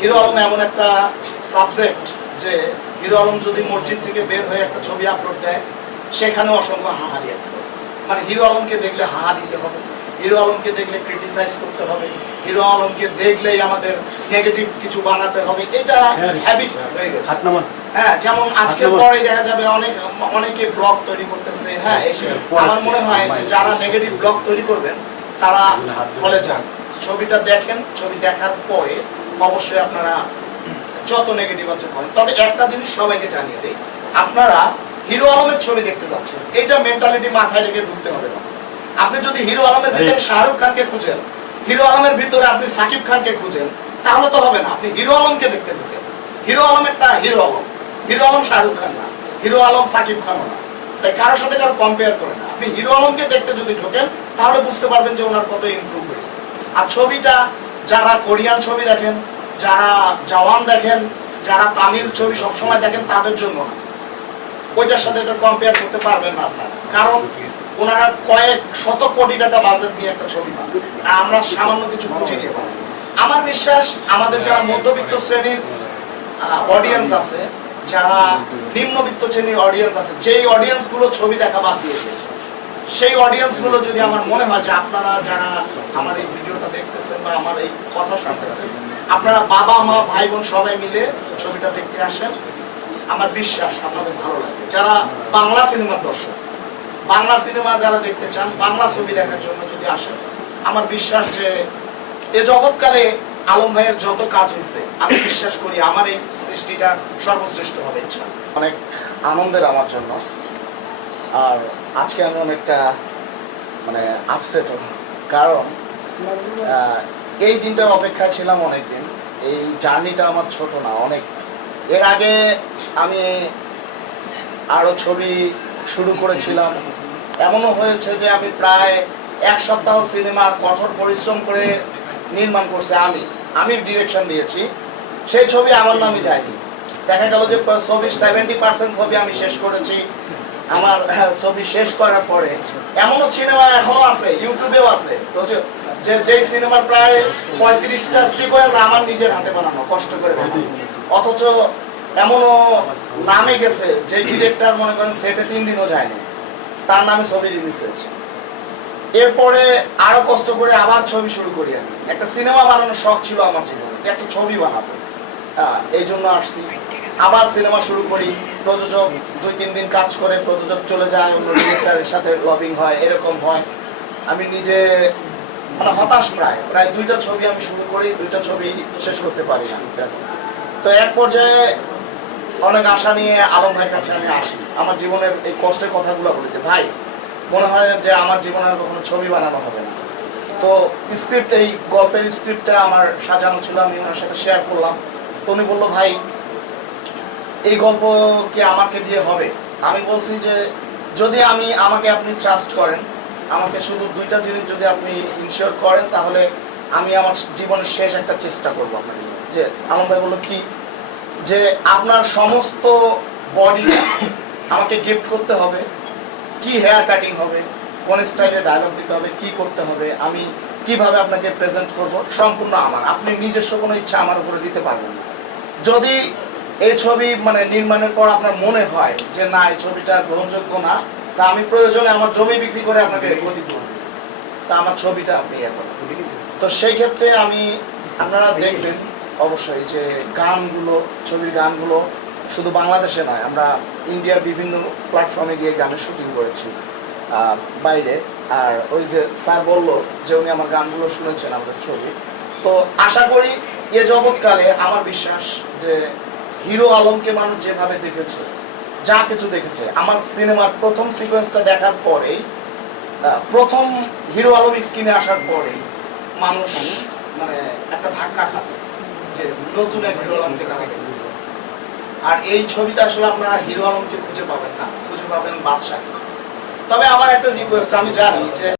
Hero Alam এমন একটা subject যে হিরো আলম যদি মসজিদ থেকে বের হয়ে একটা ছবি আপলোড দেয় সেখানে অসংখ্য হাহারি আসবে। মানে হিরো আলমকে দেখলে হাহা দিতে হবে, হিরো আলমকে দেখলে ক্রিটিসাইজ করতে হবে, হিরো আলমকে দেখলেই আমাদের নেগেটিভ কিছু বানাতে হবে, এটা হ্যাবিট হয়ে গেছে। হ্যাঁ, যেমন আজকের পরে দেখা যাবে অনেকে ব্লগ তৈরি করতেছে। হ্যাঁ, আমার মনে হয় যে যারা নেগেটিভ ব্লগ তৈরি করবেন তারা হলে যান, ছবিটা দেখেন, ছবি দেখার পরে অবশ্যই আপনারা যত নেগেটিভ আছে করেন। তবে একটা জিনিস সবাইকে জানিয়ে দেই, আপনারা হিরো আলমের ছবি দেখতে যাচ্ছেন, এটা মেন্টালিটি মাথায় রেখে ঢুকতে হবে না। আপনি যদি হিরো আলমের ভিতরে শাহরুখ খানকে খুঁজেন, হিরো আলমের ভিতরে আপনি সাকিব খানকে খুঁজেন, তাহলে তো হবে না। আপনি হিরো আলমকে দেখতে ঢুকেন। হিরো আলম একটা হিরো আলম, হিরো আলম শাহরুখ খান না, হিরো আলম সাকিব খানও না, তাই কারোর সাথে কারো কম্পেয়ার করে না। আপনি হিরো আলমকে দেখতে যদি ঢোকেন তাহলে বুঝতে পারবেন যে ওনার কত ইমপ্রুভ হয়েছে। আর ছবিটা যারা কোরিয়ান ছবি দেখেন, যারা জওয়ান দেখেন, যারা তামিল ছবি সবসময় দেখেন, তাদের জন্য না, ওইটার সাথে এটা কম্পেয়ার করতে পারবেন না আপনারা। কারণ ওনারা কয়েক শত কোটি টাকা বাজেট নিয়ে একটা ছবি বানান, আর আমরা সামান্য কিছু পুঁজি নিয়ে বানাই। আমার বিশ্বাস আমাদের যারা মধ্যবিত্ত শ্রেণীর অডিয়েন্স আছে, যারা নিম্নবিত্ত শ্রেণীর অডিয়েন্স আছে, যেই অডিয়েন্স গুলো ছবি দেখা বাদ দিয়ে দিয়েছে, সেই অডিয়েন্স গুলো যদি আমার মনে হয় যে আপনারা যারা আমার এই ভিডিওটা দেখতেছেন বা আমার এই কথা শুনতেছেন, আপনারা বাবা মা ভাই বোন সবাই মিলে ছবিটা দেখতে আসেন, আমার বিশ্বাস আপনাদের ভালো লাগবে। যারা বাংলা সিনেমার দর্শক, বাংলা সিনেমা যারা দেখতে চান, বাংলা ছবি দেখার জন্য যদি আসেন, আমার বিশ্বাস যে এ জগৎকালে আলম ভাইয়ের যত কাজ হয়েছে, আমি বিশ্বাস করি আমার এই সৃষ্টিটা সর্বশ্রেষ্ঠ হবে ইনশাআল্লাহ। অনেক আনন্দের আমার জন্য, আর আজকে আমি অনেকটা মানে আপসেট, কারণ এই দিনটার অপেক্ষায় ছিলাম অনেকদিন। এই জার্নিটা আমার ছোট না, অনেক। এর আগে আমি আরো ছবি শুরু করেছিলাম, এমনও হয়েছে যে আমি প্রায় এক সপ্তাহ সিনেমা কঠোর পরিশ্রম করে নির্মাণ করছি, আমি ডিরেকশন দিয়েছি, সেই ছবি আমার নামে যায়নি। দেখা গেল যে ছবির 70% ছবি আমি শেষ করেছি। আমার ছবি শেষ করার পরে এমনও সিনেমা এখনো আছে, ইউটিউবেও আছে, যে যেই সিনেমার প্রায় 35টা সিকোয়েন্স আমার নিজের হাতে বানানো, কষ্ট করে বানানো, অথচ এমনও নামে গেছে যে ডিরেক্টর মনে করেন সেটে 3 দিনও যায়নি, তার নামে ছবি রিলিজ হয়েছে। এরপরে আরো কষ্ট করে আবার ছবি শুরু করি। আমি একটা সিনেমা বানানোর শখ ছিল আমার জীবনে, একটা ছবি বানাবো, এই জন্য আসছি। আবার সিনেমা শুরু করি, প্রযোজক 2-3 দিন কাজ করে, প্রযোজক চলে যায়, অন্য ডিরেক্টরের সাথে লবিং হয়, এরকম হয়। আমি নিজে মানে হতাশ, প্রায় 2টা ছবি আমি শুরু করি, 2টা ছবি শেষ করতে পারি না। তো এক পর্যায়ে অনেক আশা নিয়ে আলম ভাইয়ের কাছে আমি আসি, আমার জীবনের এই কষ্টের কথাগুলো বলি যে ভাই, মনে হয় যে আমার জীবনে আর কখনো ছবি বানানো হবে না। তো স্ক্রিপ্ট, এই গল্পের স্ক্রিপ্টটা আমার সাজানো ছিল, আমি ওনার সাথে শেয়ার করলাম। তো উনি বললো ভাই, এই গল্প কি আমাকে দিয়ে হবে? আমি বলছি যে যদি আমাকে আপনি ট্রাস্ট করেন, আমাকে শুধু 2টা জিনিস যদি আপনি ইনশিওর করেন, তাহলে আমি আমার জীবনের শেষ একটা চেষ্টা করবো আপনাকে। যে আলম ভাই বললো কি, যে আপনার সমস্ত বডি আমাকে গিফট করতে হবে, কি হেয়ার কাটিং হবে, কোন স্টাইলে ডায়লগ দিতে হবে, কি করতে হবে, আমি কিভাবে আপনাকে প্রেজেন্ট করব, সম্পূর্ণ আমার। আপনি নিজস্ব কোনো ইচ্ছা আমার উপরে দিতে পারবেন না। যদি এই ছবি মানে নির্মাণের পর আপনার মনে হয় যে না, এই ছবিটা গ্রহণযোগ্য না, তা আমি প্রয়োজনে আমার জমি বিক্রি করে আপনাকে রেখে দিব, তা আমার ছবিটা আপনি ইয়ে করবেন। তো সেই ক্ষেত্রে আপনারা দেখবেন অবশ্যই যে গানগুলো, ছবির গানগুলো শুধু বাংলাদেশে নয়, আমরা ইন্ডিয়ার বিভিন্ন প্ল্যাটফর্মে গিয়ে গানের শুটিং করেছি বাইরে। আর ওই যে স্যার বললো যে উনি আমার গানগুলো শুনেছেন আমাদের ছবি। তো আশা করি এ জগৎকালে আমার বিশ্বাস যে হিরো আলমকে মানুষ যেভাবে দেখেছে, যা কিছু দেখেছে, আমার সিনেমার প্রথম সিকোয়েন্সটা দেখার পরেই, প্রথম হিরো আলম স্ক্রিনে আসার পরেই মানুষ মানে একটা ধাক্কা খাবে যে নতুন এক হিরো আলম দেখা দেখে। আর এই ছবিতে আসলে আপনারা হিরো আলমকে খুঁজে পাবেন না, খুঁজে পাবেন বাদশাহ। তবে আমার একটা রিকোয়েস্ট, আমি জানি যে